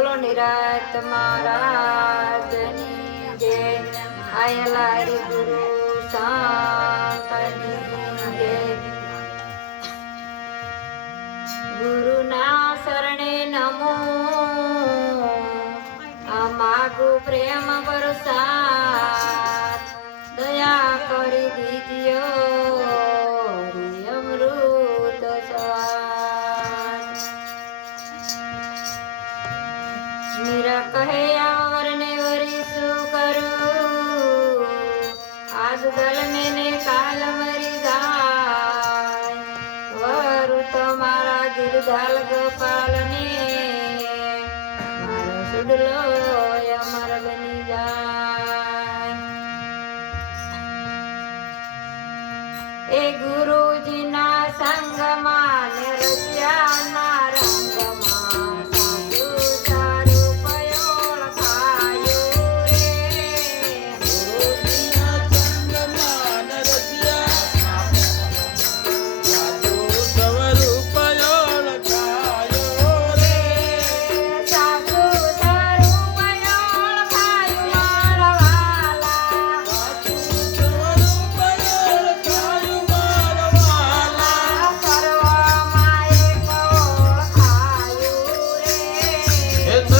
બોલો નિરાત મહારાજની જય આયલા હરિ ગુરુ સંતની જય ગુરુના શરણે નમો માગુ પ્રેમ વરસાદ દયા કરી દીજ્યો અમૃત સ્વાદ મીરા કહે આવરને વરી શું કરું આજ ગલ મેને કાલ મરી જાય વરુ તમારા ગિરધાલ ગોપાલને મારો સુડલો અમર બની જાય એ ગુરુજીના સંગમાં ને રસિયાના રંગમાં સાધુ સારું પયોળ ખાયું રે ગુરુજીના સંગમાં ને રસિયા સાધુ સ્વરૂપ ઓળખાયો રે. સાધુ સારું પયોળ ખાયું મારા વાલા સાધુ સ્વરૂપ ઓળખાયું મારા વાલા. સર્વમાં એક ઓળખાયું રે